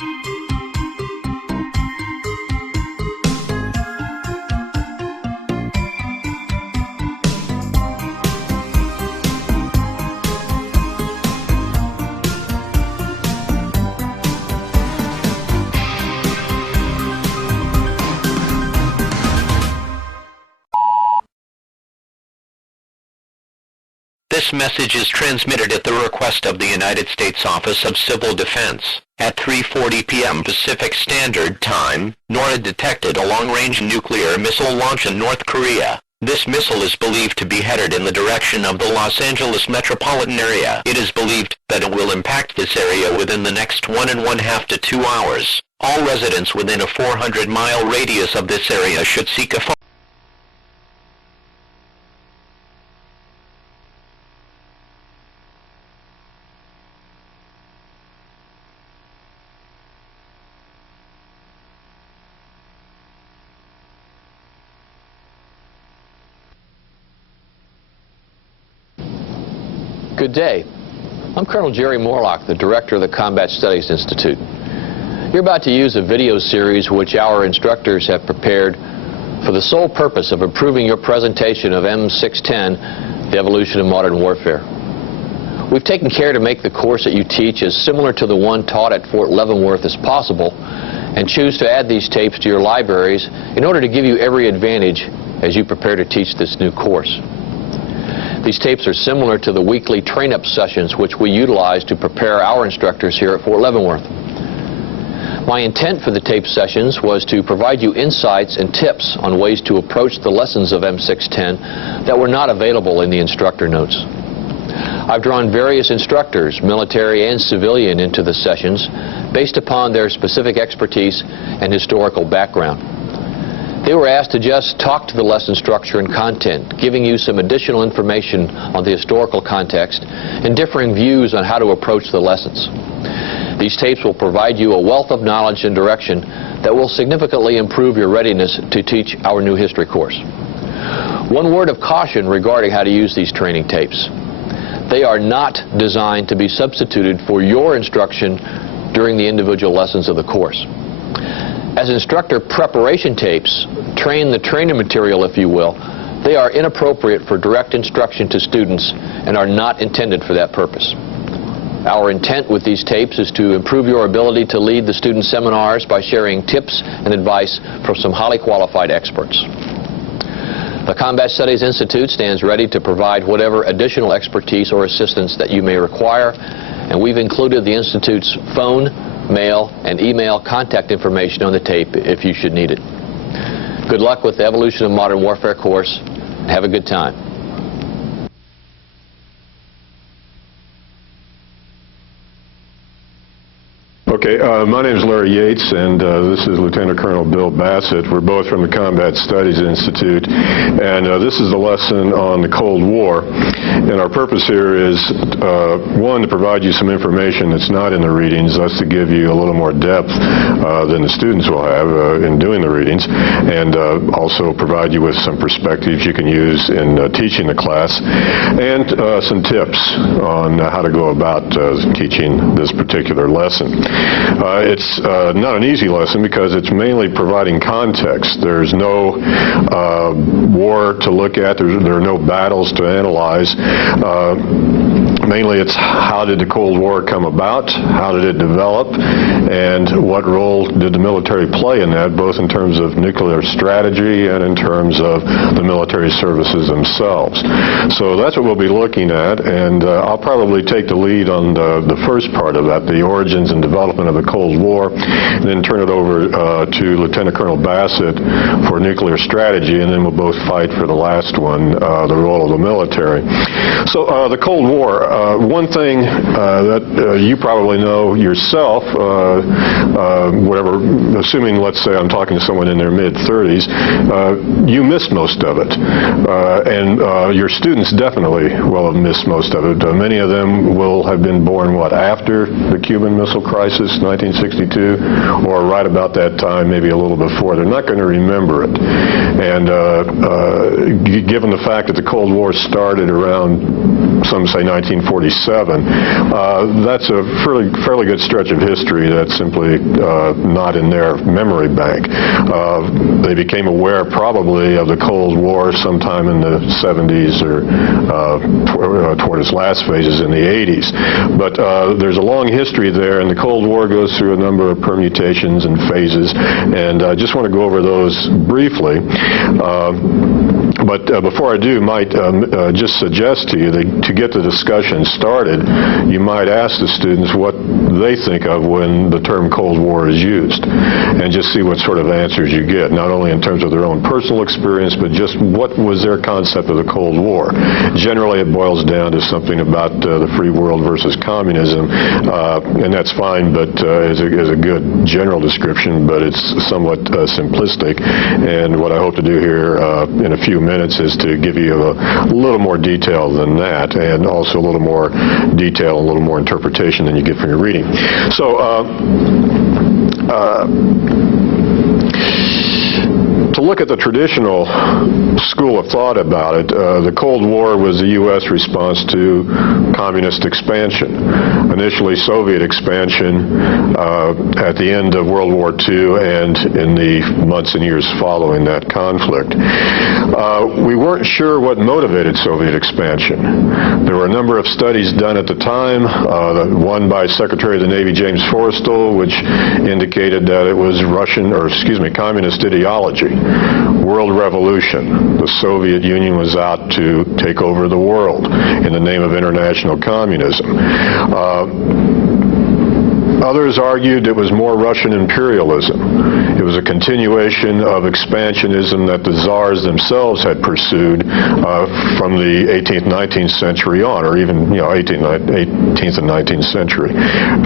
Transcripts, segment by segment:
This message is transmitted at the request of the United States Office of Civil Defense. At 3:40 p.m. Pacific Standard Time, NORAD detected a long-range nuclear missile launch in North Korea. This missile is believed to be headed in the direction of the Los Angeles metropolitan area. It is believed that it will impact this area within the next 1.5 to 2 hours. All residents within a 400-mile radius of this area should seek a phone. Good day. I'm Colonel Jerry Morlock, the Director of the Combat Studies Institute. You're about to use a video series which our instructors have prepared for the sole purpose of improving your presentation of M610, The Evolution of Modern Warfare. We've taken care to make the course that you teach as similar to the one taught at Fort Leavenworth as possible, and choose to add these tapes to your libraries in order to give you every advantage as you prepare to teach this new course. These tapes are similar to the weekly train-up sessions which we utilize to prepare our instructors here at Fort Leavenworth. My intent for the tape sessions was to provide you insights and tips on ways to approach the lessons of M610 that were not available in the instructor notes. I've drawn various instructors, military and civilian, into the sessions based upon their specific expertise and historical background. They were asked to just talk to the lesson structure and content, giving you some additional information on the historical context and differing views on how to approach the lessons. These tapes will provide you a wealth of knowledge and direction that will significantly improve your readiness to teach our new history course. One word of caution regarding how to use these training tapes. They are not designed to be substituted for your instruction during the individual lessons of the course. As instructor preparation tapes, train the trainer material, if you will, they are inappropriate for direct instruction to students and are not intended for that purpose. Our intent with these tapes is to improve your ability to lead the student seminars by sharing tips and advice from some highly qualified experts. The Combat Studies Institute stands ready to provide whatever additional expertise or assistance that you may require, and we've included the Institute's phone, mail, and email contact information on the tape if you should need it. Good luck with the Evolution of Modern Warfare course. Have a good time. Okay, my name is Larry Yates, and this is Lieutenant Colonel Bill Bassett. We're both from the Combat Studies Institute, and this is a lesson on the Cold War. And our purpose here is, one, to provide you some information that's not in the readings, thus to give you a little more depth than the students will have in doing the readings, and also provide you with some perspectives you can use in teaching the class, and some tips on how to go about teaching this particular lesson. It's not an easy lesson because it's mainly providing context. There's no war to look at. There are no battles to analyze. Mainly it's how did the Cold War come about, how did it develop, and what role did the military play in that, both in terms of nuclear strategy and in terms of the military services themselves. So that's what we'll be looking at, and I'll probably take the lead on the first part of that, the origins and development of the Cold War, and then turn it over to Lieutenant Colonel Bassett for nuclear strategy, and then we'll both fight for the last one, the role of the military. So the Cold War, one thing that you probably know yourself, whatever, assuming, let's say I'm talking to someone in their mid-30s, you missed most of it. And your students definitely will have missed most of it. Many of them will have been born, what, after the Cuban Missile Crisis, 1962, or right about that time, maybe a little before. They're not going to remember it. And given the fact that the Cold War started around, some say 1945, 1947. That's a fairly good stretch of history that's simply not in their memory bank. They became aware probably of the Cold War sometime in the 70s or toward its last phases in the 80s. But there's a long history there, and the Cold War goes through a number of permutations and phases, and I just want to go over those briefly. But before I do, might just suggest to you that to get the discussion started, you might ask the students what they think of when the term Cold War is used, and just see what sort of answers you get, not only in terms of their own personal experience, but just what was their concept of the Cold War. Generally, it boils down to something about the free world versus communism, and that's fine, but is a good general description, but it's somewhat simplistic. And what I hope to do here in a few minutes is to give you a little more detail than that, and also a little more detail, a little more interpretation than you get from your reading. So, to look at the traditional school of thought about it, the Cold War was the U.S. response to communist expansion. Initially Soviet expansion at the end of World War II and in the months and years following that conflict. We weren't sure what motivated Soviet expansion. There were a number of studies done at the time, one by Secretary of the Navy James Forrestal, which indicated that it was communist ideology. World revolution. The Soviet Union was out to take over the world in the name of international communism. Others argued it was more Russian imperialism. It was a continuation of expansionism that the czars themselves had pursued from the 18th, 19th century on, or even 18th and 19th century,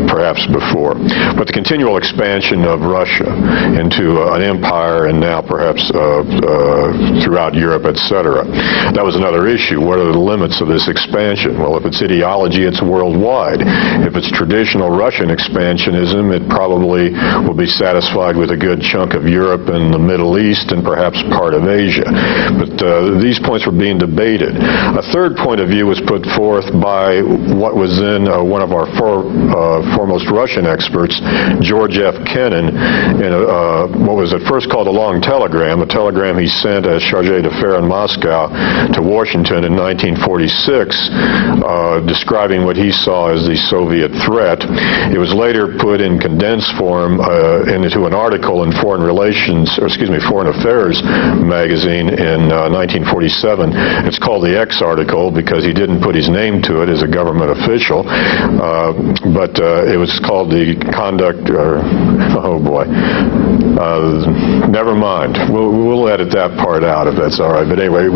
perhaps before. But the continual expansion of Russia into an empire, and now perhaps throughout Europe, etc. That was another issue. What are the limits of this expansion? Well, if it's ideology, it's worldwide. If it's traditional Russian expansionism, it probably will be satisfied with a good chunk of Europe and the Middle East and perhaps part of Asia. But these points were being debated. A third point of view was put forth by what was then one of our foremost Russian experts, George F. Kennan, in what was at first called a long telegram, a telegram he sent as chargé d'affaires in Moscow to Washington in 1946, describing what he saw as the Soviet threat. It was later put in condensed form into an article in Foreign Affairs magazine in 1947. It's called the X article because he didn't put his name to it as a government official, but it was called the conduct, oh boy, never mind. We'll edit that part out if that's all right. But anyway,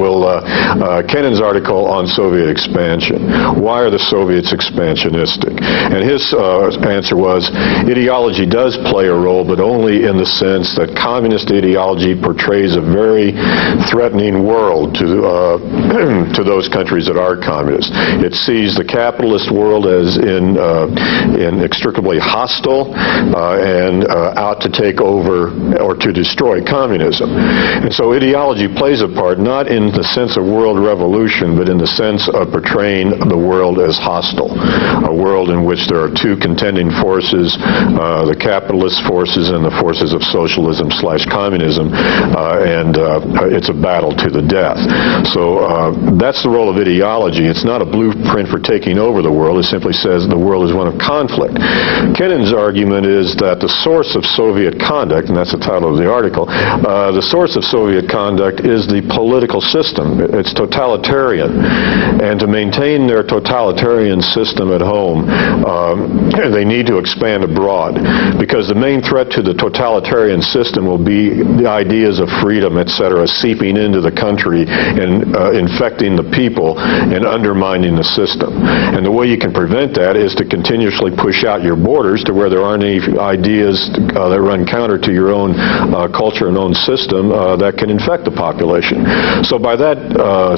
Kennan's article on Soviet expansion. Why are the Soviets expansionistic? And his answer was, ideology does play a role, but only in the sense that communist ideology portrays a very threatening world to those countries that are communist. It sees the capitalist world as inextricably hostile and out to take over or to destroy communism. And so ideology plays a part, not in the sense of world revolution, but in the sense of portraying the world as hostile, a world in which there are two contending forces, the capitalist forces and the forces of socialism / communism, and it's a battle to the death. So that's the role of ideology. It's not a blueprint for taking over the world. It simply says the world is one of conflict. Kennan's argument is that the source of Soviet conduct, and that's the title of the article, the source of Soviet conduct is the political system. It's totalitarian. And to maintain their totalitarian system at home, they need to expand abroad, because the main threat to the totalitarian system will be the ideas of freedom, etc., seeping into the country and infecting the people and undermining the system. And the way you can prevent that is to continuously push out your borders to where there aren't any ideas that run counter to your own culture and own system that can infect the population. So by that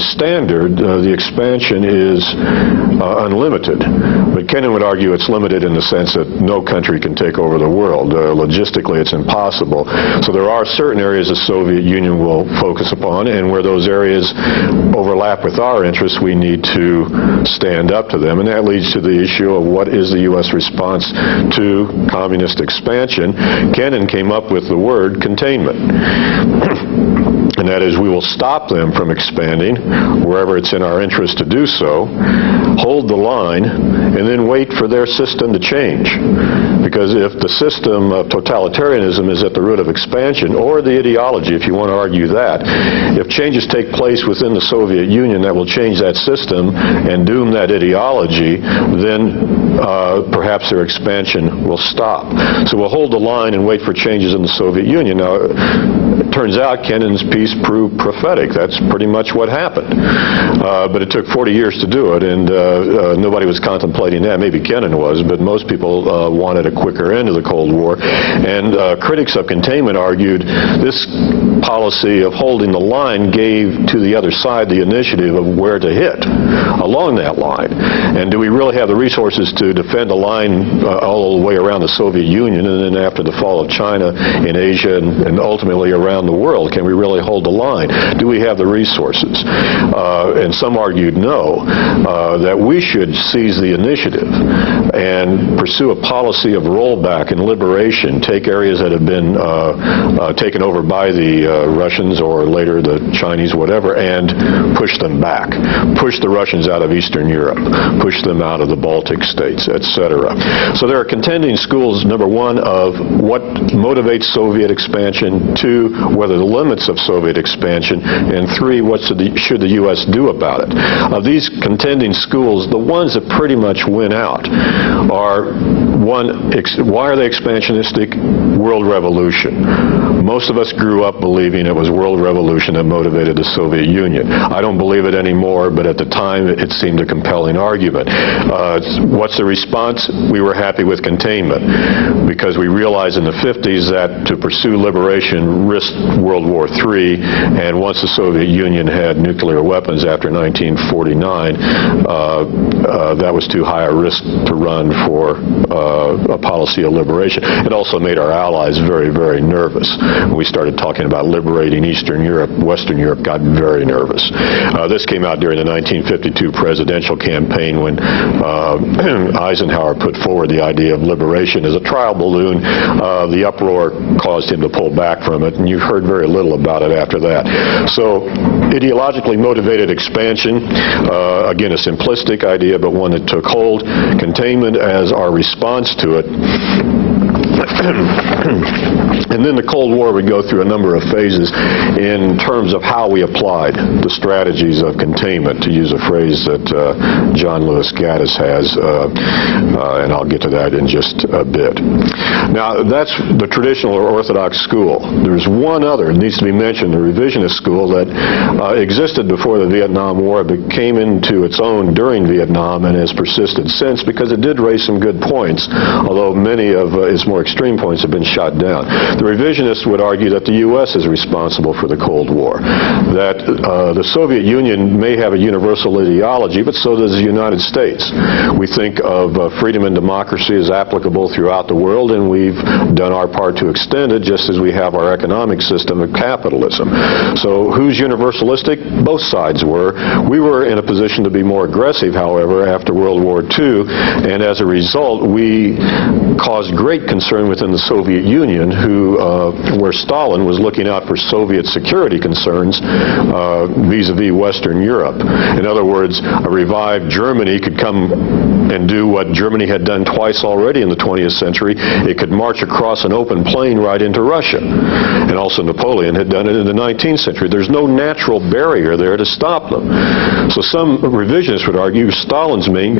standard, the expansion is unlimited. But Kennan would argue it's limited in the sense that no country can take over the world. Logistically, it's impossible. So there are certain areas the Soviet Union will focus upon, and where those areas overlap with our interests, we need to stand up to them. And that leads to the issue of what is the U.S. response to communist expansion. Kennan came up with the word containment. And that is, we will stop them from expanding wherever it's in our interest to do so, hold the line, and then wait for their system to change. Because if the system of totalitarianism is at the root of expansion, or the ideology, if you want to argue that, if changes take place within the Soviet Union that will change that system and doom that ideology, then perhaps their expansion will stop. So we'll hold the line and wait for changes in the Soviet Union. Now, it turns out Kennan's piece proved prophetic. That's pretty much what happened. But it took 40 years to do it, and nobody was contemplating that. Maybe Kennan was, but most people wanted a quicker end to the Cold War. And critics of containment argued this policy of holding the line gave to the other side the initiative of where to hit along that line. And do we really have the resources to defend a line all the way around the Soviet Union, and then after the fall of China in Asia and ultimately around the world, can we really hold the line? Do we have the resources? And some argued no, that we should seize the initiative and pursue a policy of rollback and liberation, take areas that have been taken over by the Russians or later the Chinese, whatever, and push them back. Push the Russians out of Eastern Europe, push them out of the Baltic states, etc. So there are contending schools, number one, of what motivates Soviet expansion, two, what are the limits of Soviet expansion, and three, what should the U.S. do about it. Of these contending schools, the ones that pretty much win out are, one, why are they expansionistic? World revolution. Most of us grew up believing it was world revolution that motivated the Soviet Union. I don't believe it anymore, but at the time it seemed a compelling argument. What's the response? We were happy with containment because we realized in the 50s that to pursue liberation risked World War III, and once the Soviet Union had nuclear weapons after 1949, that was too high a risk to run for a policy of liberation. It also made our allies very, very nervous. When we started talking about liberating Eastern Europe, Western Europe got very nervous. This came out during the 1952 presidential campaign when Eisenhower put forward the idea of liberation as a trial balloon. The uproar caused him to pull back from it, and you've heard very little about it after that. So ideologically motivated expansion, again, a simplistic idea, but one that took hold. Containment as our response to it. And then the Cold War would go through a number of phases in terms of how we applied the strategies of containment, to use a phrase that John Lewis Gaddis has, and I'll get to that in just a bit. Now, that's the traditional or orthodox school. There's one other, it needs to be mentioned, the revisionist school that existed before the Vietnam War, but came into its own during Vietnam and has persisted since, because it did raise some good points, although many of its more extreme points have been shot down. The revisionists would argue that the U.S. is responsible for the Cold War, that the Soviet Union may have a universal ideology, but so does the United States. We think of freedom and democracy as applicable throughout the world, and we've done our part to extend it, just as we have our economic system of capitalism. So who's universalistic? Both sides were. We were in a position to be more aggressive, however, after World War II, and as a result, we caused great concern within the Soviet Union, where Stalin was looking out for Soviet security concerns vis-a-vis Western Europe. In other words, a revived Germany could come and do what Germany had done twice already in the 20th century. It could march across an open plain right into Russia. And also Napoleon had done it in the 19th century. There's no natural barrier there to stop them. So some revisionists would argue Stalin's main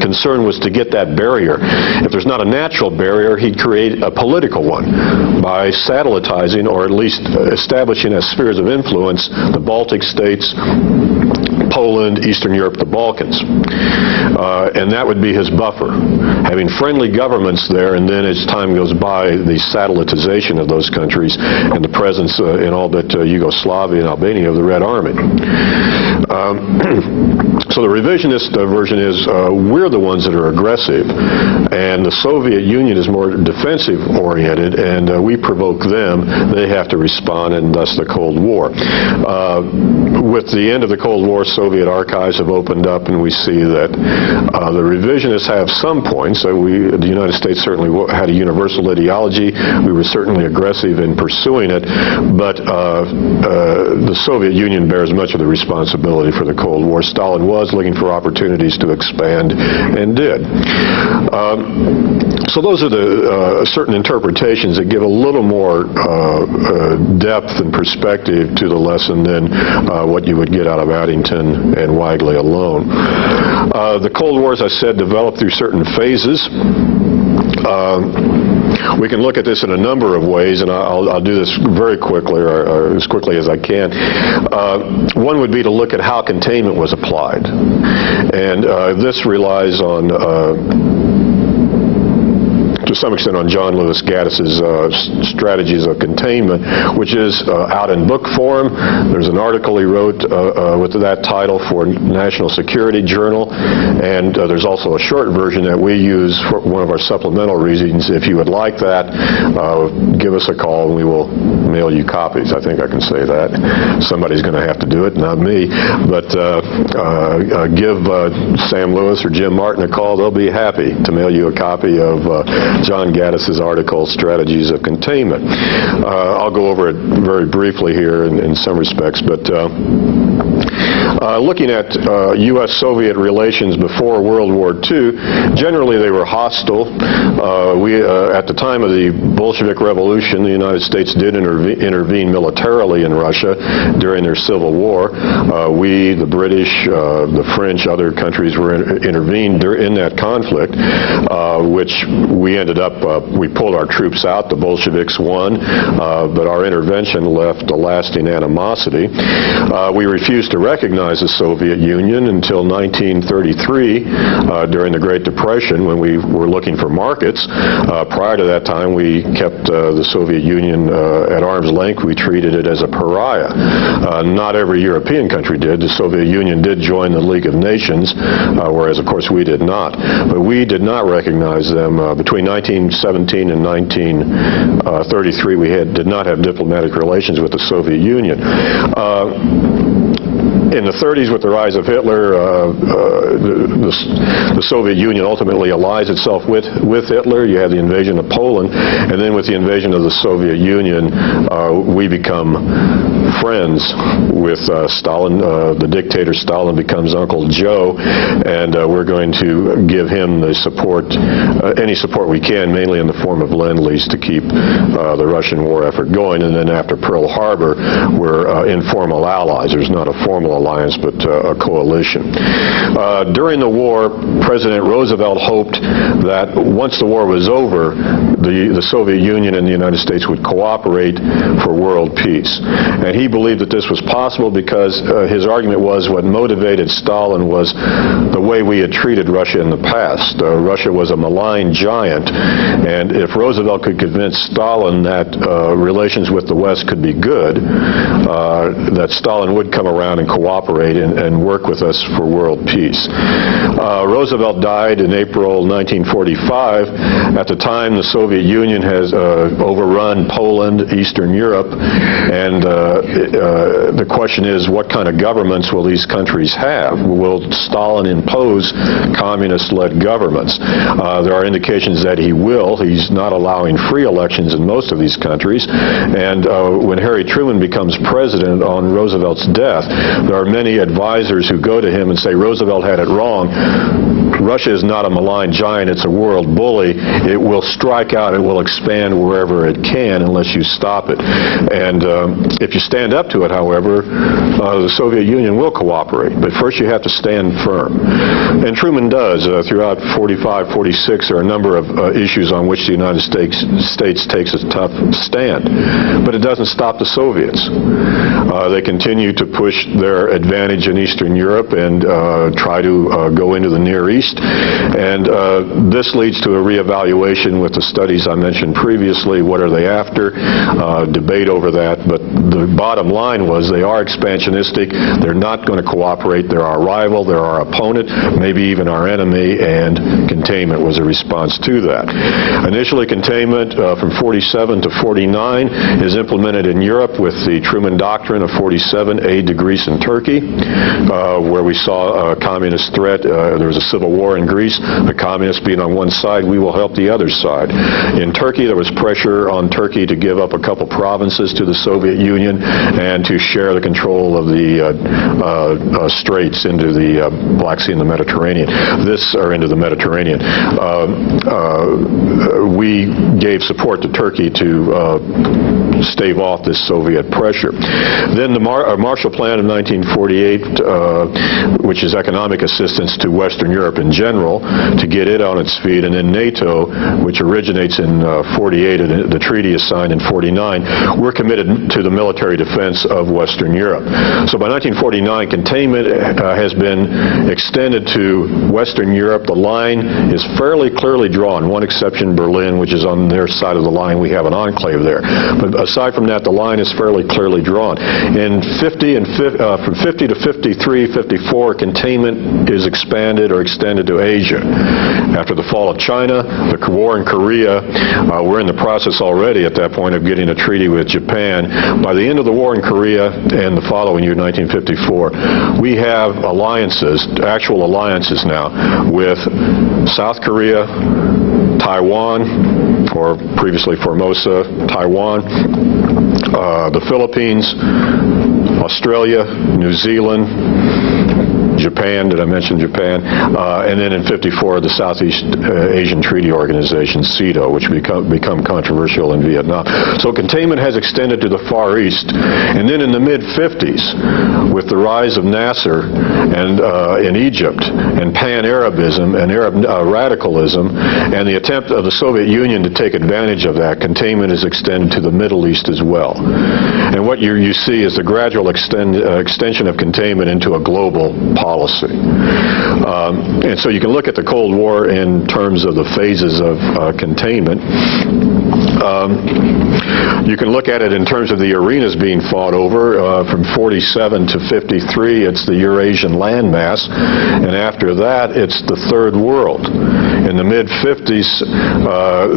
concern was to get that barrier. If there's not a natural barrier, he'd create a political one by satellitizing, or at least establishing as spheres of influence, the Baltic states, Poland, Eastern Europe, the Balkans. And that would be his buffer. Having friendly governments there, and then as time goes by, the satellitization of those countries and the presence in all but Yugoslavia and Albania of the Red Army. So the revisionist version is we're the ones that are aggressive, and the Soviet Union is more defensive-oriented, and we provoke them. They have to respond, and thus the Cold War. With the end of the Cold War, Soviet archives have opened up, and we see that the revisionists have some points. The United States certainly had a universal ideology. We were certainly aggressive in pursuing it, but the Soviet Union bears much of the responsibility for the Cold War. Stalin was looking for opportunities to expand and did. So those are the certain interpretations that give a little more depth and perspective to the lesson than what you would get out of Addington and Wegley alone. The Cold War, as I said, developed through certain phases. We can look at this in a number of ways, and I'll do this very quickly, or as quickly as I can. One would be to look at how containment was applied. And this relies on to some extent on John Lewis Gaddis's strategies of containment, which is out in book form. There's an article he wrote with that title for National Security Journal, and there's also a short version that we use for one of our supplemental readings. If you would like that, give us a call and we will mail you copies. I think I can say that. Somebody's going to have to do it, not me. But give Sam Lewis or Jim Martin a call. They'll be happy to mail you a copy of John Gaddis's article, Strategies of Containment. I'll go over it very briefly here in some respects, but looking at U.S.-Soviet relations before World War II, generally they were hostile. At the time of the Bolshevik Revolution, the United States did intervene militarily in Russia during their civil war. We, the British, the French, other countries were intervened in that conflict, which we ended up, we pulled our troops out. The Bolsheviks won, but our intervention left a lasting animosity. We refused to recognize the Soviet Union until 1933 during the Great Depression, when we were looking for markets. Prior to that time, we kept the Soviet Union at arm's length. We treated it as a pariah. Not every European country did. The Soviet Union did join the League of Nations, whereas, of course, we did not. But we did not recognize them. Between 1917 and 1933, we did not have diplomatic relations with the Soviet Union. In the 30s, with the rise of Hitler, the Soviet Union ultimately allies itself with Hitler. You had the invasion of Poland, and then with the invasion of the Soviet Union, we become friends with Stalin. The dictator Stalin becomes Uncle Joe, and we're going to give him the support, any support we can, mainly in the form of Lend-Lease to keep the Russian war effort going. And then after Pearl Harbor, we're informal allies. There's not a formal alliance, but a coalition. During the war, President Roosevelt hoped that once the war was over, the Soviet Union and the United States would cooperate for world peace. And he believed that this was possible because his argument was what motivated Stalin was the way we had treated Russia in the past. Russia was a malign giant, and if Roosevelt could convince Stalin that relations with the West could be good, that Stalin would come around and cooperate and work with us for world peace. Roosevelt died in April 1945. At the time, the Soviet Union has overrun Poland, Eastern Europe, and the question is, what kind of governments will these countries have? Will Stalin impose communist-led governments? There are indications that he will. He's not allowing free elections in most of these countries. And when Harry Truman becomes president on Roosevelt's death, there are many advisors who go to him and say, Roosevelt had it wrong. Russia is not a malign giant, it's a world bully. It will strike out, it will expand wherever it can unless you stop it. And if you stand up to it, however, the Soviet Union will cooperate. But first you have to stand firm. And Truman does. Throughout 45, 46, there are a number of issues on which the United States takes a tough stand. But it doesn't stop the Soviets. They continue to push their advantage in Eastern Europe and try to go into the Near East. And this leads to a reevaluation with the studies I mentioned previously. What are they after? Debate over that. But the bottom line was they are expansionistic. They're not going to cooperate. They're our rival. They're our opponent, maybe even our enemy, and containment was a response to that. Initially, containment from 47 to 49 is implemented in Europe with the Truman Doctrine of 47, aid to Greece and Turkey, where we saw a communist threat. There was a civil war in Greece. The communists being on one side, we will help the other side. In Turkey, there was pressure on Turkey to give up a couple provinces to the Soviet Union and to share the control of the straits into the Black Sea and the Mediterranean. Into the Mediterranean. We gave support to Turkey to stave off this Soviet pressure. Then the Marshall Plan of 1948, which is economic assistance to Western Europe in general, to get it on its feet, and then NATO, which originates in 48, and the treaty is signed in 49. We're committed to the military defense of Western Europe. So by 1949, containment has been extended to Western Europe. The line is fairly clearly drawn. One exception, Berlin, which is on their side of the line. We have an enclave there. But aside from that, the line is fairly clearly drawn. In from 50 to 53, 54, containment is expanded or extended to Asia. After the fall of China, the war in Korea, we're in the process already at that point of getting a treaty with Japan. By the end of the war in Korea and the following year, 1954, we have alliances, actual alliances now, with South Korea, Taiwan, or previously Formosa, Taiwan, the Philippines, Australia, New Zealand, Japan, did I mention Japan? And then in 54, the Southeast Asian Treaty Organization, CETO, which become controversial in Vietnam. So containment has extended to the Far East. And then in the mid-50s, with the rise of Nasser and in Egypt, and pan-Arabism and Arab radicalism, and the attempt of the Soviet Union to take advantage of that, containment is extended to the Middle East as well. And what you see is the gradual extension of containment into a global policy. And so you can look at the Cold War in terms of the phases of containment. You can look at it in terms of the arenas being fought over. From 47 to 53, it's the Eurasian landmass, and after that, it's the Third World. In the mid-50s,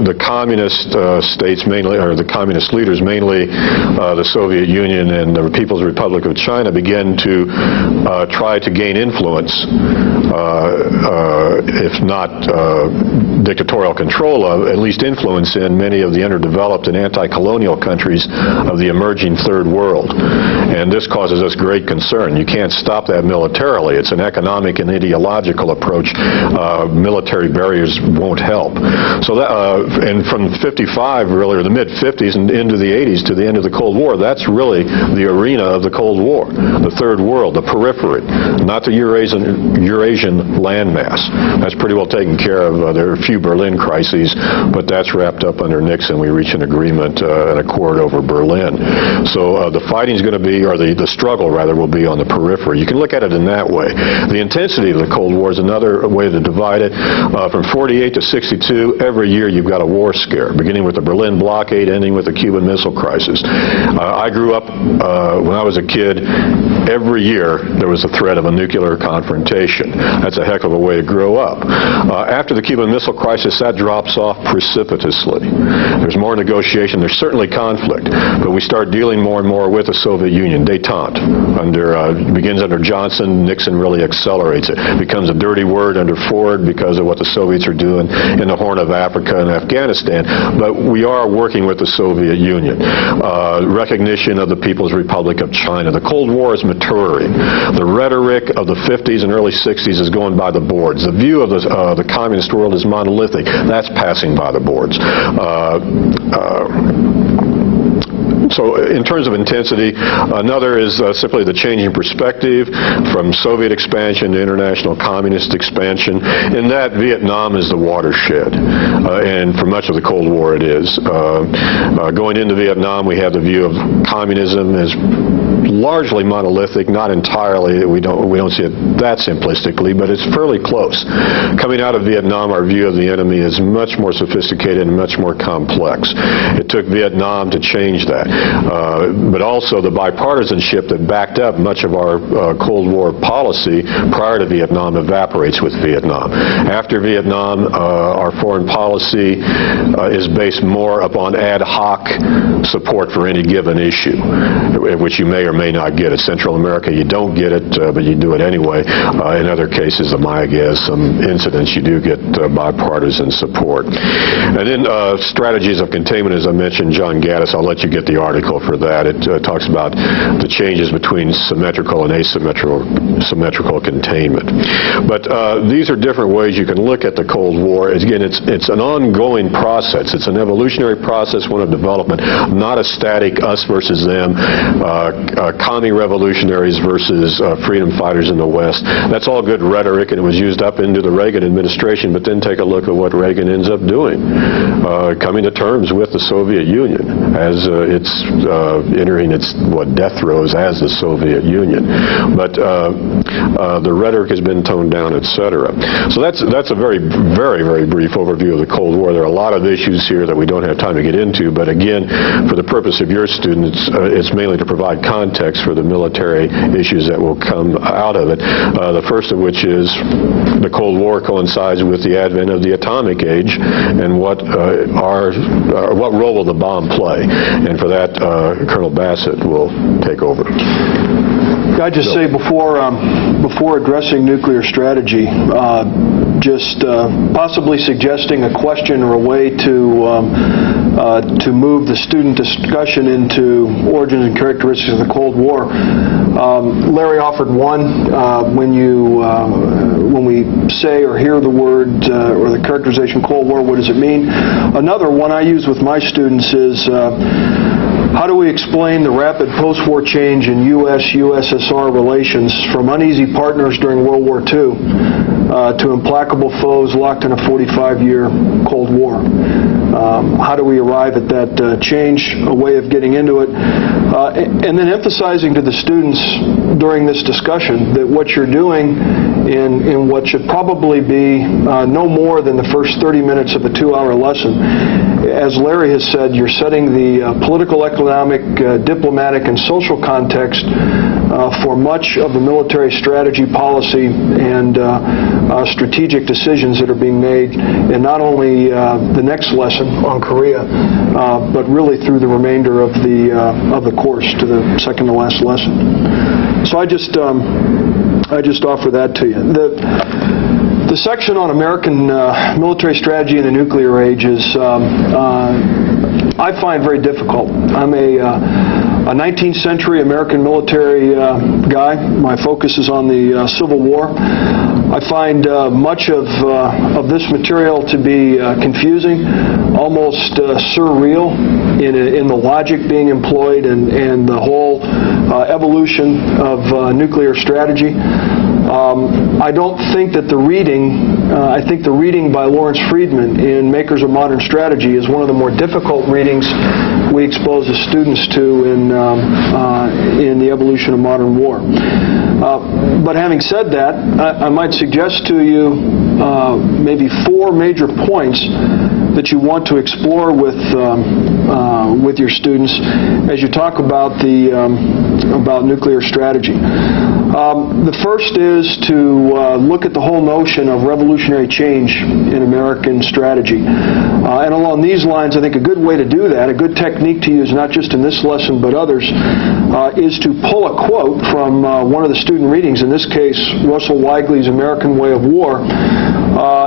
the communist states, mainly, or the communist leaders, mainly the Soviet Union and the People's Republic of China, began to try to gain influence, if not dictatorial control of, at least influence in many of the underdeveloped and anti-colonial countries of the emerging Third World. And this causes us great concern. You can't stop that militarily. It's an economic and ideological approach. Military barriers won't help. So that, and from 55, really, or the mid-50s and into the 80s to the end of the Cold War, that's really the arena of the Cold War, the Third World, the periphery, not the Eurasian landmass. That's pretty well taken care of. There are a few Berlin crises, but that's wrapped up under Nixon. We reach an agreement, an accord over Berlin. So the fighting is going to be, or the struggle, rather, will be on the periphery. You can look at it in that way. The intensity of the Cold War is another way to divide it. From 48 to 62, every year you've got a war scare, beginning with the Berlin blockade, ending with the Cuban Missile Crisis. I grew up, when I was a kid, every year there was a threat of a nuclear confrontation. That's a heck of a way to grow up. After the Cuban Missile Crisis, that drops off precipitously. There's more negotiation. There's certainly conflict. But we start dealing more and more with the Soviet Union. Détente begins under Johnson. Nixon really accelerates it. Becomes a dirty word under Ford because of what the Soviets are doing in the Horn of Africa and Afghanistan. But we are working with the Soviet Union. Recognition of the People's Republic of China. The Cold War is maturing. The rhetoric of the 50s and early 60s is going by the boards. The view of the communist world is monolithic. That's passing by the boards. So in terms of intensity, another is simply the changing perspective from Soviet expansion to international communist expansion. In that, Vietnam is the watershed, and for much of the Cold War it is. Going into Vietnam, we have the view of communism as largely monolithic, not entirely. We don't see it that simplistically, but it's fairly close. Coming out of Vietnam, our view of the enemy is much more sophisticated and much more complex. It took Vietnam to change that. But also the bipartisanship that backed up much of our Cold War policy prior to Vietnam evaporates with Vietnam. After Vietnam, our foreign policy is based more upon ad hoc support for any given issue, which you may or may not get. In Central America, you don't get it, but you do it anyway. In other cases, the Maya gas, some incidents, you do get bipartisan support. And then strategies of containment, as I mentioned, John Gaddis, I'll let you get the article for that. It talks about the changes between symmetrical and asymmetrical containment. But these are different ways you can look at the Cold War. Again, it's an ongoing process. It's an evolutionary process, one of development, not a static us versus them, commie revolutionaries versus freedom fighters in the West. That's all good rhetoric, and it was used up into the Reagan administration, but then take a look at what Reagan ends up doing, coming to terms with the Soviet Union as it's entering its death throes as the Soviet Union. But the rhetoric has been toned down, etc. So that's a very, very, very brief overview of the Cold War. There are a lot of issues here that we don't have time to get into, but again, for the purpose of your students, it's mainly to provide context for the military issues that will come out of it. The first of which is the Cold War coincides with the advent of the atomic age, and what role will the bomb play? And for that, Colonel Bassett will take over. I'd just say before addressing nuclear strategy, just possibly suggesting a question or a way to move the student discussion into origins and characteristics of the Cold War. Larry offered one. When we say or hear the word or the characterization Cold War, what does it mean? Another one I use with my students is how do we explain the rapid post-war change in U.S.-USSR relations from uneasy partners during World War II to implacable foes locked in a 45-year Cold War? How do we arrive at that change, a way of getting into it? And then emphasizing to the students during this discussion that what you're doing in what should probably be no more than the first 30 minutes of a 2-hour lesson, as Larry has said, you're setting the political, economic, diplomatic, and social context for much of the military strategy, policy, and strategic decisions that are being made in not only the next lesson on Korea, but really through the remainder of the course to the second to last lesson. So I just offer that to you. The section on American military strategy in the nuclear age is, I find very difficult. I'm a 19th century American military guy. My focus is on the Civil War. I find much of this material to be confusing, almost surreal in the logic being employed and the whole evolution of nuclear strategy. I don't think that the reading, I think the reading by Lawrence Friedman in Makers of Modern Strategy is one of the more difficult readings we expose the students to in the evolution of modern war. But having said that, I might suggest to you maybe 4 major points that you want to explore with your students as you talk about about nuclear strategy. The first is to look at the whole notion of revolutionary change in American strategy. And along these lines, I think a good way to do that, a good technique to use not just in this lesson but others, is to pull a quote from one of the student readings, in this case Russell Weigley's American Way of War,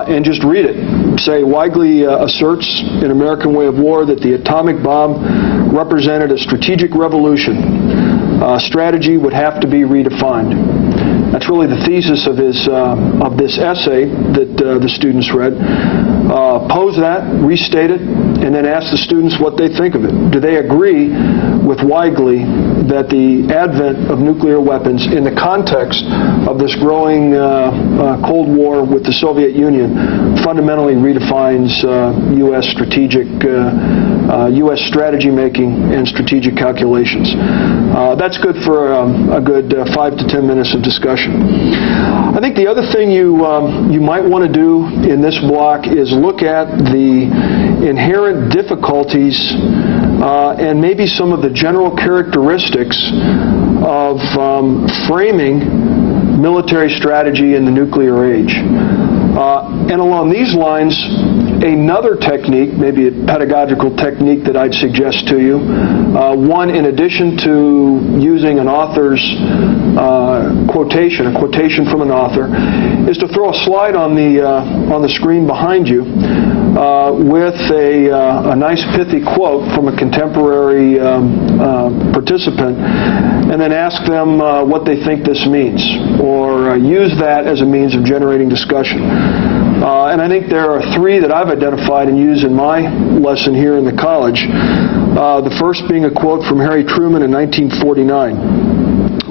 and just read it. Say, Weigley asserts in American Way of War that the atomic bomb represented a strategic revolution. Strategy would have to be redefined. That's really the thesis of this essay that the students read. Pose that, restate it, and then ask the students what they think of it. Do they agree with Weigley that the advent of nuclear weapons in the context of this growing Cold War with the Soviet Union fundamentally redefines U.S. U.S. strategy making and strategic calculations? That's good for a good 5 to 10 minutes of discussion. I think the other thing you might want to do in this block is look at the inherent difficulties and maybe some of the general characteristics of framing military strategy in the nuclear age. And along these lines, another technique, maybe a pedagogical technique that I'd suggest to you, one in addition to using an author's quotation, a quotation from an author, is to throw a slide on the screen behind you with a nice pithy quote from a contemporary participant, and then ask them what they think this means, or use that as a means of generating discussion. And I think there are 3 that I've identified and use in my lesson here in the college. The first being a quote from Harry Truman in 1949,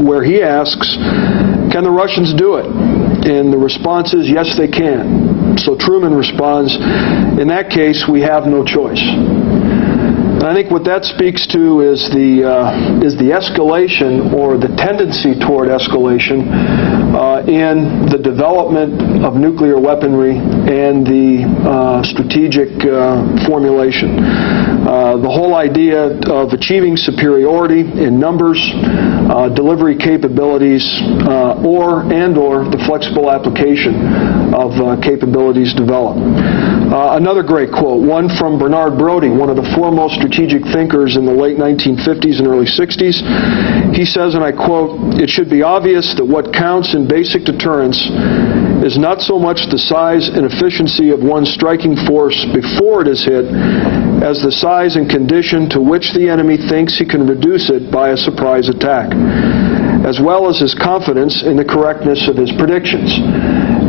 where he asks, "Can the Russians do it?" And the response is, "Yes, they can." So Truman responds, "In that case, we have no choice." And I think what that speaks to is the escalation, or the tendency toward escalation, in the development of nuclear weaponry and the strategic formulation. The whole idea of achieving superiority in numbers, delivery capabilities, or the flexible application of capabilities developed. Another great quote, one from Bernard Brodie, one of the foremost strategic thinkers in the late 1950s and early 60s. He says, and I quote, "It should be obvious that what counts in basic deterrence is not so much the size and efficiency of one's striking force before it is hit, as the size and condition to which the enemy thinks he can reduce it by a surprise attack, as well as his confidence in the correctness of his predictions."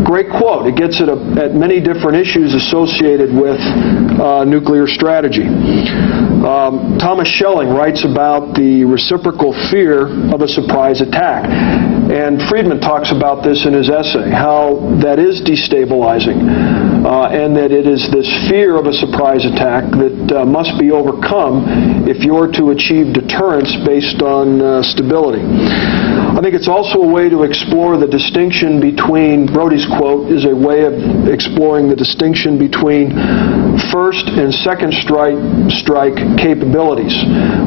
Great quote. It gets at many different issues associated with nuclear strategy. Thomas Schelling writes about the reciprocal fear of a surprise attack. And Friedman talks about this in his essay, how that is destabilizing, and that it is this fear of a surprise attack that must be overcome if you're to achieve deterrence based on stability. I think it's also a way to explore the distinction between, Brodie's quote is a way of exploring the distinction between first and second strike capabilities,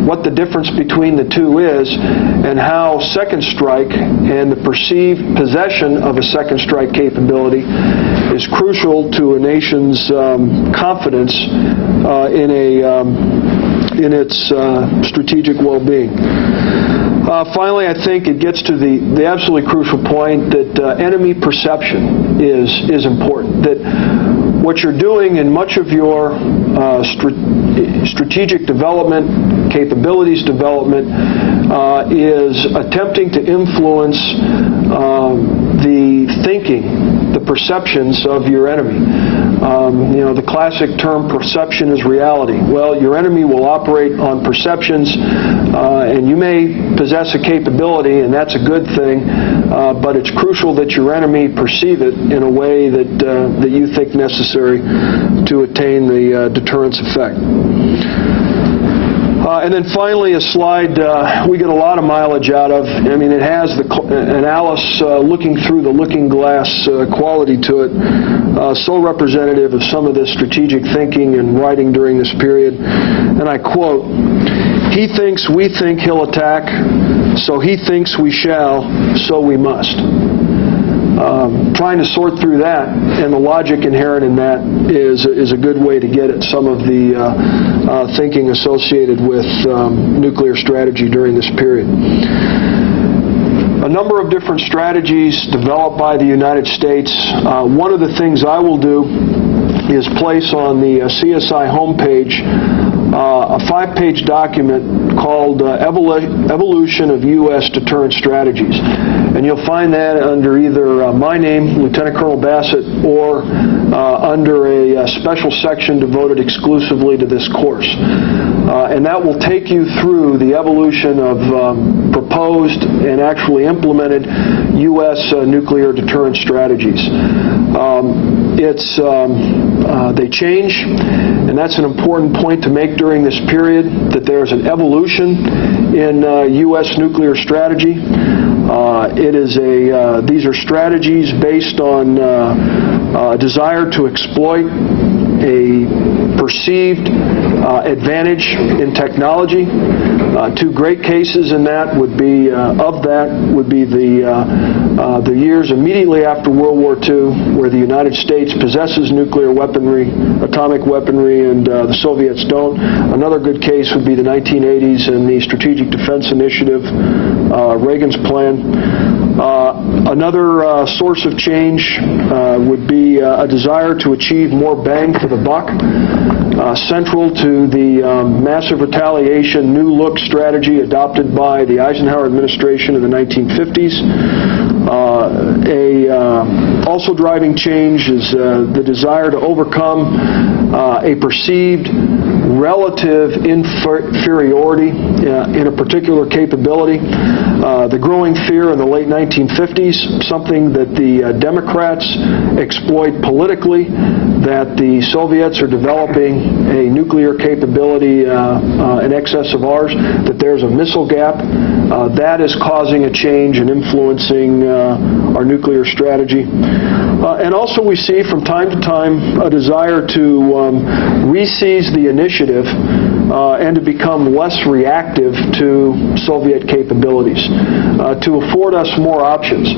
what the difference between the two is, and how second strike and the perceived possession of a second strike capability is crucial to a nation's confidence in its strategic well-being. Finally, I think it gets to the absolutely crucial point that enemy perception is important. That what you're doing in much of your strategic development, capabilities development, is attempting to influence the thinking, the perceptions of your enemy. The classic term, perception is reality. Well, your enemy will operate on perceptions, and you may possess a capability, and that's a good thing, but it's crucial that your enemy perceive it in a way that you think necessary to attain the deterrence effect. And then finally, a slide we get a lot of mileage out of. I mean, it has an Alice looking through the looking glass quality to it, so representative of some of this strategic thinking and writing during this period. And I quote, "He thinks we think he'll attack, so he thinks we shall, so we must." Trying to sort through that and the logic inherent in that is a good way to get at some of the thinking associated with nuclear strategy during this period. A number of different strategies developed by the United States. One of the things I will do is place on the CSI homepage a 5-page document called Evolution of U.S. Deterrent Strategies. And you'll find that under either my name, Lieutenant Colonel Bassett, or under a special section devoted exclusively to this course. And that will take you through the evolution of proposed and actually implemented U.S. Nuclear deterrent strategies. They change, and that's an important point to make during this period, that there's an evolution in U.S. nuclear strategy. These are strategies based on a desire to exploit a perceived advantage in technology. Two great cases in that would be the years immediately after World War II, where the United States possesses nuclear weaponry, atomic weaponry, and the Soviets don't. Another good case would be the 1980s and the Strategic Defense Initiative, Reagan's plan. Another source of change would be a desire to achieve more bang for the buck. Central to the massive retaliation, new look strategy adopted by the Eisenhower administration in the 1950s. Also driving change is the desire to overcome a perceived relative inferiority in a particular capability. The growing fear in the late 1950s, something that the Democrats exploit politically, that the Soviets are developing a nuclear capability in excess of ours, that there's a missile gap. That is causing a change and influencing our nuclear strategy. And also we see from time to time a desire to re-seize the initiative and to become less reactive to Soviet capabilities, to afford us more options,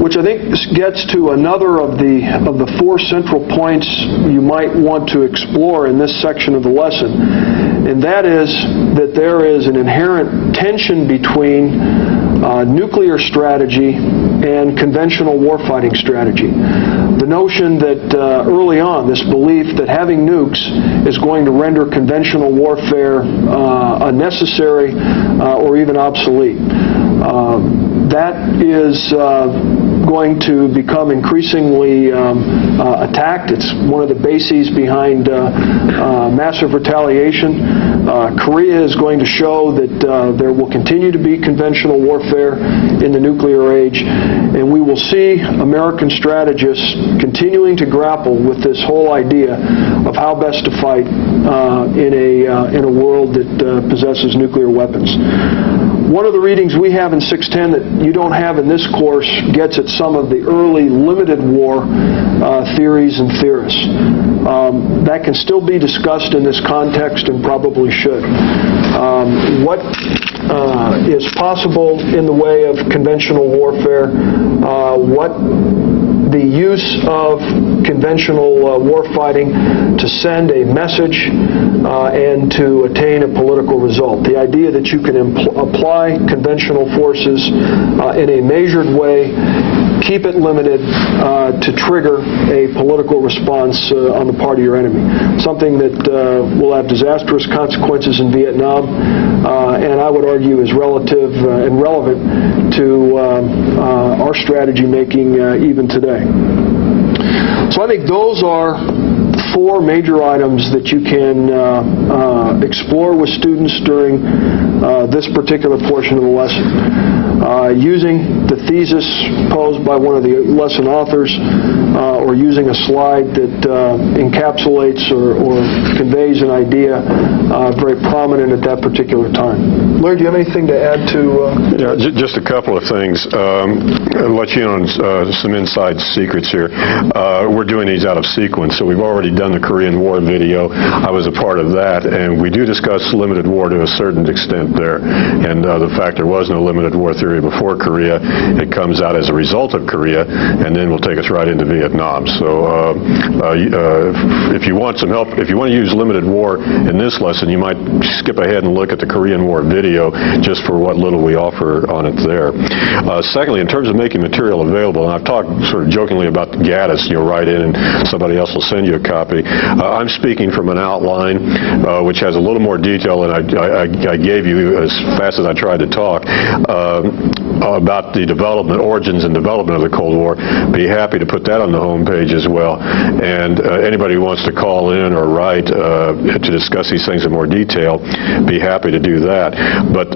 which I think gets to another of the 4 central points you might want to explore in this section of the lesson, and that is that there is an inherent tension between nuclear strategy and conventional warfighting strategy. The notion that early on, this belief that having nukes is going to render conventional warfare unnecessary or even obsolete. That is going to become increasingly attacked. It's one of the bases behind massive retaliation. Korea is going to show that there will continue to be conventional warfare in the nuclear age, and we will see American strategists continuing to grapple with this whole idea of how best to fight in a world that possesses nuclear weapons. One of the readings we have in 610 that you don't have in this course gets at some of the early limited war theories and theorists. That can still be discussed in this context and probably should. What is possible in the way of conventional warfare, what the use of conventional warfighting to send a message and to attain a political result. The idea that you can apply conventional forces in a measured way, keep it limited to trigger a political response on the part of your enemy. Something that will have disastrous consequences in Vietnam, and I would argue is relative and relevant to our strategy making even today. So I think those are 4 major items that you can explore with students during this particular portion of the lesson. Using the thesis posed by one of the lesson authors or using a slide that encapsulates or conveys an idea very prominent at that particular time. Larry, do you have anything to add to? Yeah, just a couple of things. I'll let you in on some inside secrets here. We're doing these out of sequence, so we've already done the Korean War video. I was a part of that, and we do discuss limited war to a certain extent there. And the fact there was no limited war theory before Korea, it comes out as a result of Korea, and then will take us right into Vietnam. So if you want some help, if you want to use limited war in this lesson, you might skip ahead and look at the Korean War video just for what little we offer on it there. Secondly, in terms of making material available, and I've talked sort of jokingly about the Gaddis, you'll write in and somebody else will send you a copy. I'm speaking from an outline which has a little more detail than I gave you as fast as I tried to talk about the development, origins and development of the Cold War. Be happy to put that on the home page as well. And anybody who wants to call in or write to discuss these things in more detail, be happy to do that. But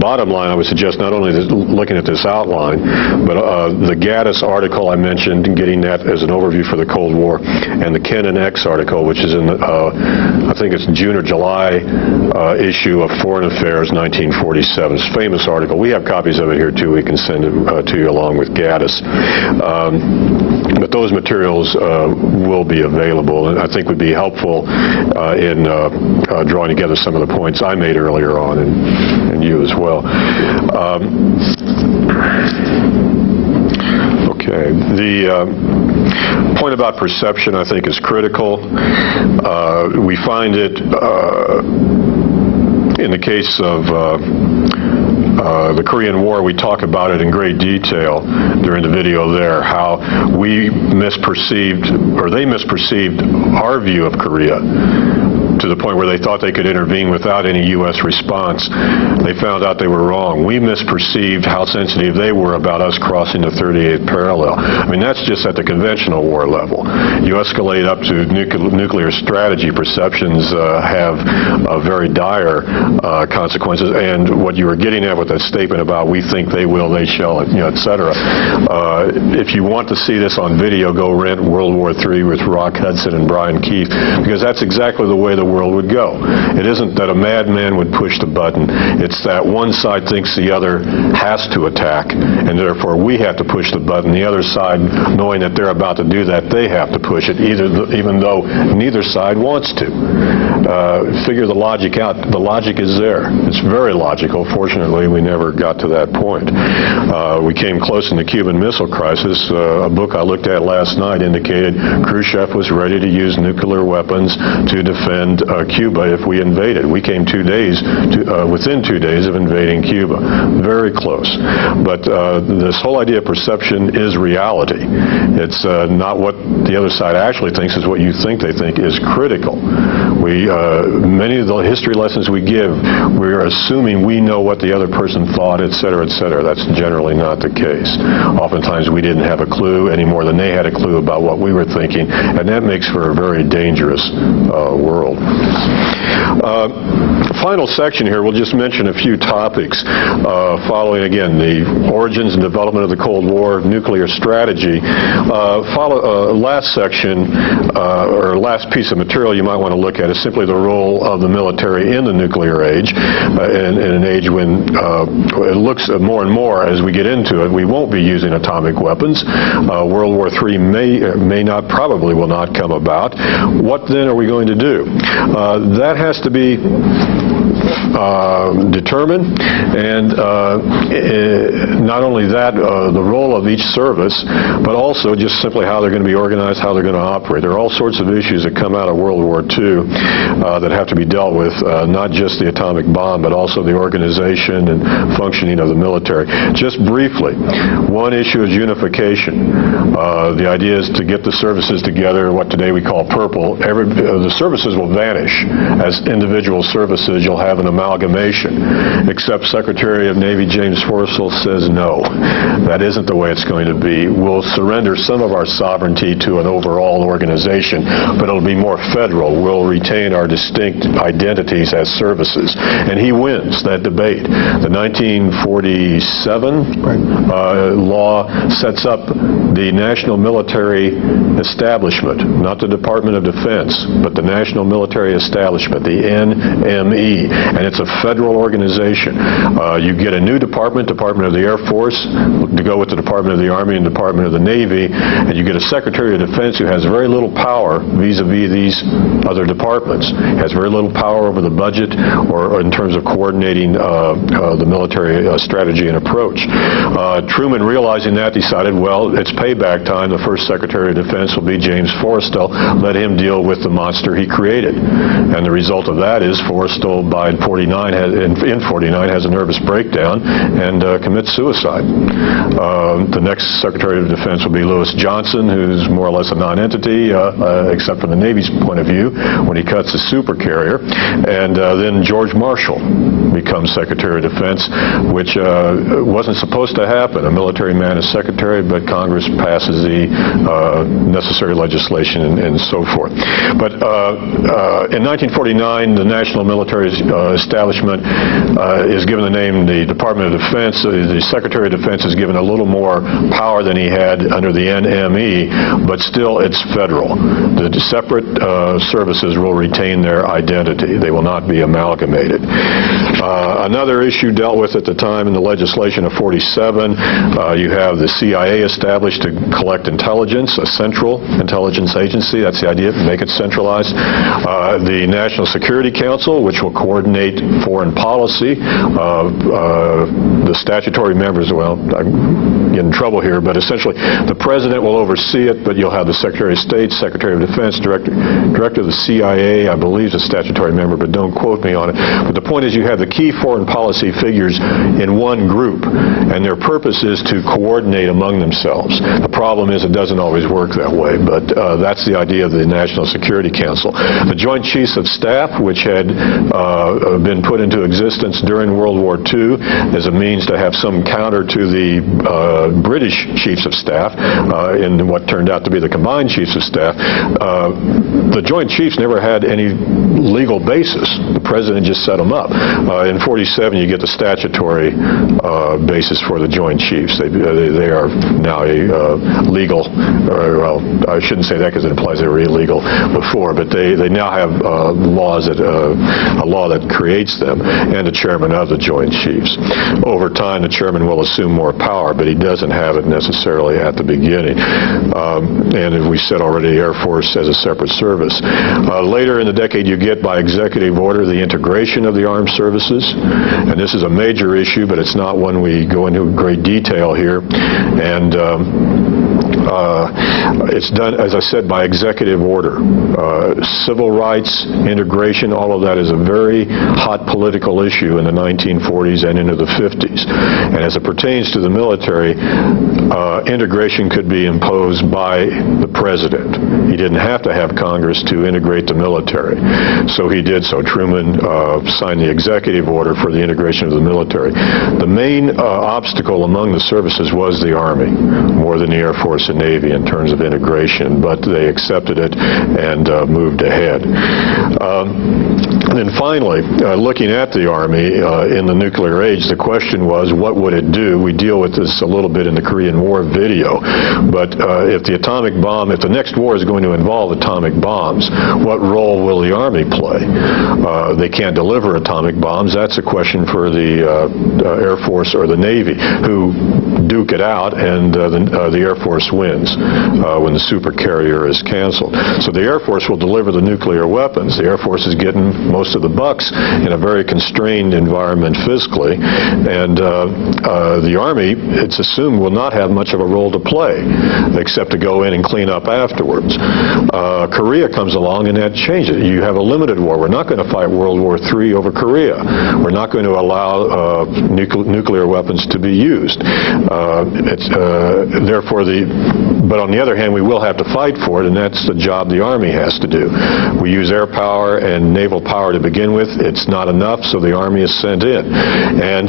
bottom line, I would suggest not only looking at this outline, but the Gaddis article I mentioned, and getting that as an overview for the Cold War, and the Ken and X article, which is in, I think it's June or July issue of Foreign Affairs, 1947. It's a famous article. We have copies of it here too. We can send it to you along with Gaddis. But those materials will be available, and I think would be helpful in drawing together some of the points I made earlier on, and you as well. Okay. The point about perception, I think, is critical. We find it in the case of the Korean War. We talk about it in great detail during the video there, how we misperceived, or they misperceived, our view of Korea to the point where they thought they could intervene without any U.S. response. They found out they were wrong. We misperceived how sensitive they were about us crossing the 38th parallel. I mean, that's just at the conventional war level. You escalate up to nuclear strategy, perceptions have very dire consequences. And what you were getting at with that statement about we think they will, they shall, et cetera. If you want to see this on video, go rent World War III with Rock Hudson and Brian Keith, because that's exactly the way the world would go. It isn't that a madman would push the button. It's that one side thinks the other has to attack, and therefore we have to push the button. The other side, knowing that they're about to do that, they have to push it, even though neither side wants to. Figure the logic out. The logic is there. It's very logical. Fortunately, we never got to that point. We came close in the Cuban Missile Crisis. A book I looked at last night indicated Khrushchev was ready to use nuclear weapons to defend Cuba if we invaded. We came within 2 days of invading Cuba. Very close. But this whole idea of perception is reality. It's not what the other side actually thinks, is what you think they think is critical. Many of the history lessons we give, we're assuming we know what the other person thought, et cetera, et cetera. That's generally not the case. Oftentimes we didn't have a clue any more than they had a clue about what we were thinking, and that makes for a very dangerous world. Final section here, we'll just mention a few topics following, again, the origins and development of the Cold War, nuclear strategy. Last section, or last piece of material you might want to look at is simply the role of the military in the nuclear age, in an age when it looks more and more as we get into it, we won't be using atomic weapons. World War III may not, probably will not come about. What then are we going to do? That has to be determined, and not only that, the role of each service, but also just simply how they're going to be organized, how they're going to operate. There are all sorts of issues that come out of World War II that have to be dealt with, not just the atomic bomb, but also the organization and functioning of the military. Just briefly, one issue is unification. The idea is to get the services together, what today we call purple. The services will vanish as individual services. You'll have an amalgamation, except Secretary of Navy James Forrestal says no. That isn't the way it's going to be. We'll surrender some of our sovereignty to an overall organization, but it'll be more federal. We'll retain our distinct identities as services. And he wins that debate. The 1947 law sets up the National Military Establishment, not the Department of Defense, but the National Military Establishment, the NME, and it's a federal organization. You get a new department, Department of the Air Force, to go with the Department of the Army and Department of the Navy, and you get a Secretary of Defense who has very little power vis-a-vis these other departments, has very little power over the budget or in terms of coordinating the military strategy and approach. Truman, realizing that, decided, well, it's payback time. The first Secretary of Defense will be James Forrestal. Let him deal with the monster he created. And the result of that is Forrestal, in 49, has a nervous breakdown and commits suicide. The next Secretary of Defense will be Lewis Johnson, who's more or less a non-entity, except from the Navy's point of view, when he cuts the supercarrier. And then George Marshall becomes Secretary of Defense, which wasn't supposed to happen. A military man is secretary, but Congress passes the necessary legislation and so forth. But in 1949, the National Military Establishment is given the name the Department of Defense. The Secretary of Defense is given a little more power than he had under the NME, but still it's federal. The separate services will retain their identity. They will not be amalgamated. Another issue dealt with at the time in the legislation of 47, you have the CIA established to collect intelligence, a central intelligence agency. That's the idea, make it centralized. The National Security Council, which will coordinate foreign policy. The statutory members, well, I'm getting in trouble here, but essentially the President will oversee it, but you'll have the Secretary of State, Secretary of Defense, Director of the CIA, I believe is a statutory member, but don't quote me on it. But the point is you have the key foreign policy figures in one group, and their purpose is to coordinate among themselves. The problem is it doesn't always work that way, but that's the idea of the National Security Council. The Joint Chiefs of Staff, which had been put into existence during World War II as a means to have some counter to the British Chiefs of Staff in what turned out to be the Combined Chiefs of Staff, the Joint Chiefs never had any legal basis. The President just set them up. In 47, you get the statutory basis for the Joint Chiefs. They are now a legal, well, I shouldn't say that because it implies they were illegal before, but they now have laws that, a law that creates them, and a chairman of the Joint Chiefs. Over time, the chairman will assume more power, but he doesn't have it necessarily at the beginning. And as we said already, the Air Force as a separate service. Later in the decade, you get by executive order the integration of the armed services, and this is a major issue, but it's not one we go into great detail here. And it's done, as I said, by executive order. Civil rights, integration, all of that is a very hot political issue in the 1940s and into the 50s. And as it pertains to the military, integration could be imposed by the President. He didn't have to have Congress to integrate the military. So he did so. Truman signed the executive order for the integration of the military. The main obstacle among the services was the Army, more than the Air Force and Navy in terms of integration, but they accepted it and moved ahead. And then finally, looking at the Army in the nuclear age, the question was, what would it do? We deal with this a little bit in the Korean War video, but if the atomic bomb, if the next war is going to involve atomic bombs, what role will the Army play? They can't deliver atomic bombs. That's a question for the Air Force or the Navy, who duke it out, and the Air Force wins when the supercarrier is canceled. So the Air Force will deliver the nuclear weapons. The Air Force is getting most of the bucks in a very constrained environment physically, and the Army, it's assumed, will not have much of a role to play, except to go in and clean up afterwards. Korea comes along, and that changes. You have a limited war. We're not going to fight World War III over Korea. We're not going to allow nuclear weapons to be used. But on the other hand, we will have to fight for it, and that's the job the Army has to do. We use air power and naval power to begin with. It's not enough, so the Army is sent in. And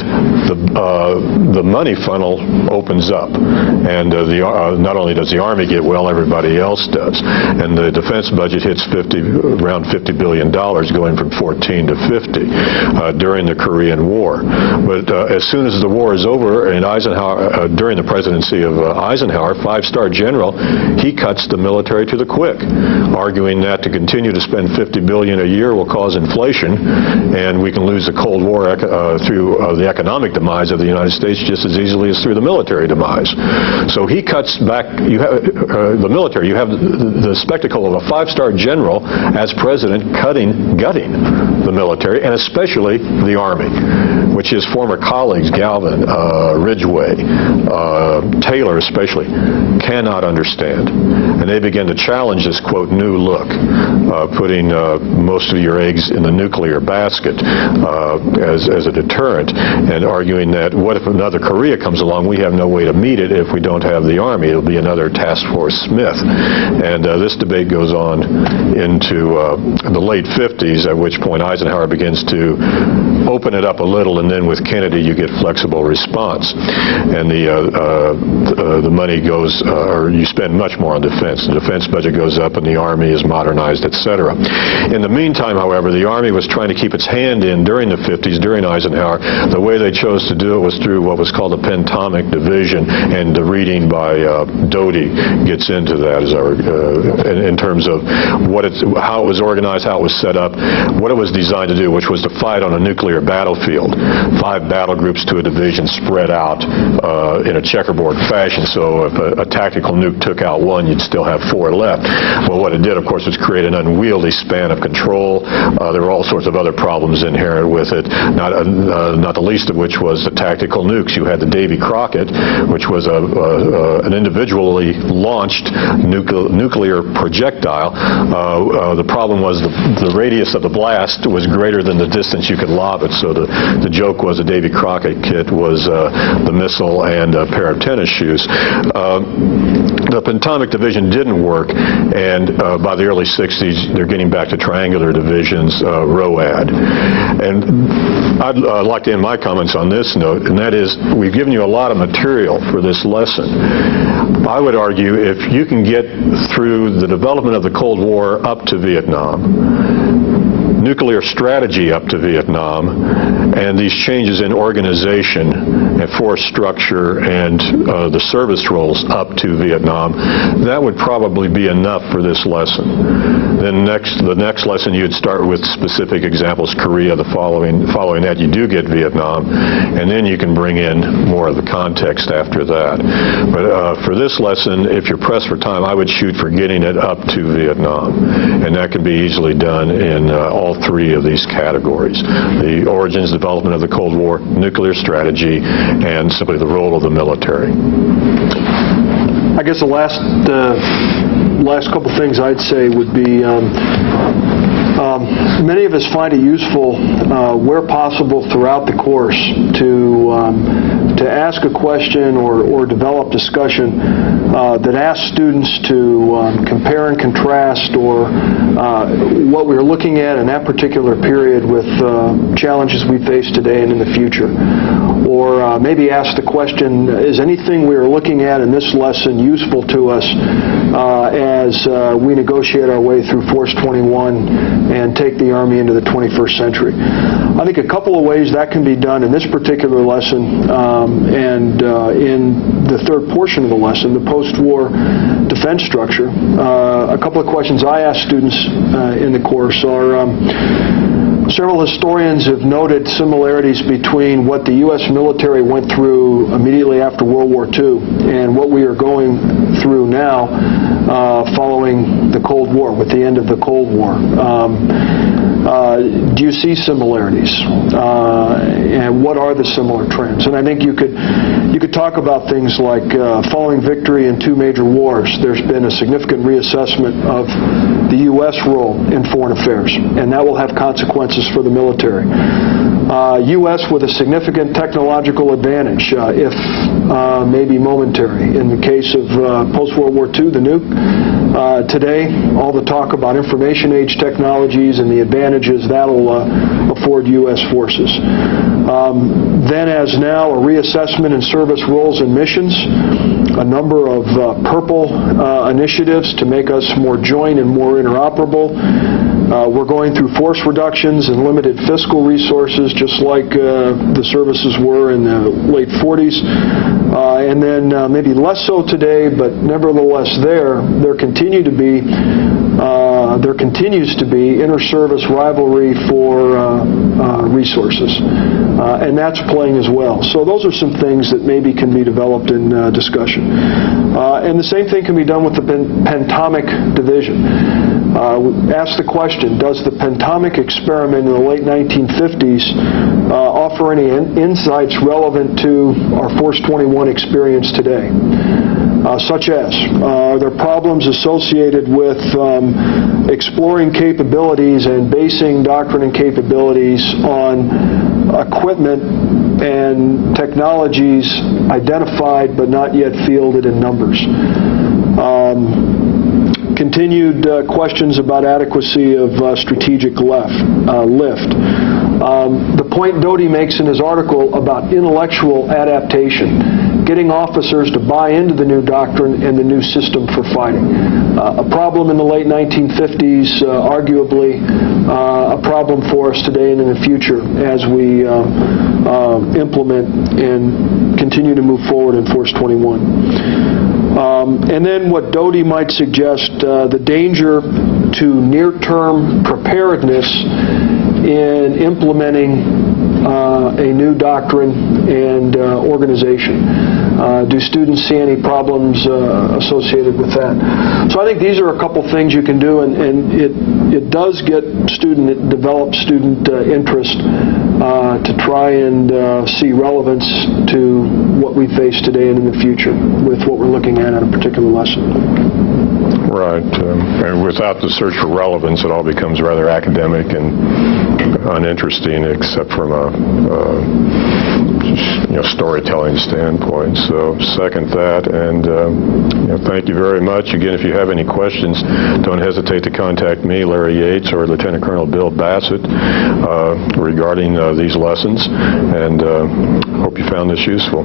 the money funnel opens up. And not only does the Army get well, everybody else does. And the defense budget hits around $50 billion, going from 14 to 50 during the Korean War. But as soon as the war is over, and Eisenhower, during the presidency of Eisenhower, five-star general, he cuts the military to the quick, arguing that to continue to spend $50 billion a year will cause inflation, and we can lose the Cold War through the economic demise of the United States just as easily as through the military demise. So he cuts back. You have the military. You have the spectacle of a five-star general as president gutting the military, and especially the Army, which his former colleagues, Galvin, Ridgway, Taylor especially, cannot understand. And they begin to challenge this, quote, new look, putting most of your eggs in the nuclear basket as a deterrent, and arguing that what if another Korea comes along, we have no way to meet it if we don't have the Army. It'll be another Task Force Smith. And this debate goes on into the late 50s, at which point Eisenhower begins to open it up a little, and then with Kennedy you get flexible response. And the money goes, or you spend much more on defense. The defense budget goes up and the Army is modernized, etc. In the meantime, however, the Army was trying to keep its hand in during the 50s, during Eisenhower. The way they chose to do it was through what was called a pentomic division, and the reading by Doty gets into that in terms of how it was organized, how it was set up, what it was designed to do, which was to fight on a nuclear battlefield. 5 battle groups to a division spread out in a checkerboard fashion, so if a tactical nuke took out one, you'd still have 4 left. Well, what it did, of course, was create an unwieldy span of control. There were all sorts of other problems inherent with it, not the least of which was the tactical nukes. You had the Davy Crockett, which was an individually launched nuclear projectile. The problem was the radius of the blast was greater than the distance you could lob it, so the joke was the Davy Crockett kit was the missile and a pair of tennis shoes. The pentomic division didn't work, and by the early 60s they're getting back to triangular divisions, ROAD. And I'd like to end my comments on this note, and that is, we've given you a lot of material for this lesson. I would argue if you can get through the development of the Cold War up to Vietnam, nuclear strategy up to Vietnam, and these changes in organization and force structure and the service roles up to Vietnam, that would probably be enough for this lesson. Then the next lesson, you'd start with specific examples, Korea. The following that, you do get Vietnam, and then you can bring in more of the context after that. But for this lesson, if you're pressed for time, I would shoot for getting it up to Vietnam, and that can be easily done in all 3 of these categories: the origins, development of the Cold War, nuclear strategy, and simply the role of the military. I guess the last couple things I'd say would be many of us find it useful where possible throughout the course to ask a question or develop discussion that asks students to compare and contrast or what we're looking at in that particular period with challenges we face today and in the future. Or maybe ask the question, is anything we are looking at in this lesson useful to us as we negotiate our way through Force 21 and take the Army into the 21st century? I think a couple of ways that can be done in this particular lesson and in the third portion of the lesson, the post-war defense structure. A couple of questions I ask students in the course are, several historians have noted similarities between what the U.S. military went through immediately after World War II and what we are going through now following the Cold War, with the end of the Cold War. Do you see similarities? And what are the similar trends? And I think you could talk about things like following victory in 2 major wars, there's been a significant reassessment of the U.S. role in foreign affairs, and that will have consequences for the military. U.S. with a significant technological advantage, if maybe momentary. In the case of post-World War II, the nuke, today, all the talk about information age technologies and the advantages that'll afford U.S. forces. Then as now, a reassessment in service roles and missions, a number of purple initiatives to make us more joint and more interoperable. We're going through force reductions and limited fiscal resources, just like the services were in the late 40s. And then maybe less so today, but nevertheless there continues to be inter-service rivalry for resources. And that's playing as well. So those are some things that maybe can be developed in discussion. And the same thing can be done with the pentomic division. Ask the question, does the pentomic experiment in the late 1950s offer any insights relevant to our Force 21 experience today? Such as, are there problems associated with exploring capabilities and basing doctrine and capabilities on equipment and technologies identified but not yet fielded in numbers? Continued questions about adequacy of strategic lift. The point Doty makes in his article about intellectual adaptation, getting officers to buy into the new doctrine and the new system for fighting. A problem in the late 1950s, arguably a problem for us today and in the future as we implement and continue to move forward in Force 21. And then what Doty might suggest, the danger to near-term preparedness in implementing a new doctrine and organization. Do students see any problems associated with that? So I think these are a couple things you can do, and it does develop student interest to try and see relevance to what we face today and in the future with what we're looking at a particular lesson. Right. And without the search for relevance, it all becomes rather academic and uninteresting, except from a storytelling standpoint. So second that, and thank you very much. Again, if you have any questions, don't hesitate to contact me, Larry Yates, or Lieutenant Colonel Bill Bassett regarding these lessons, and hope you found this useful.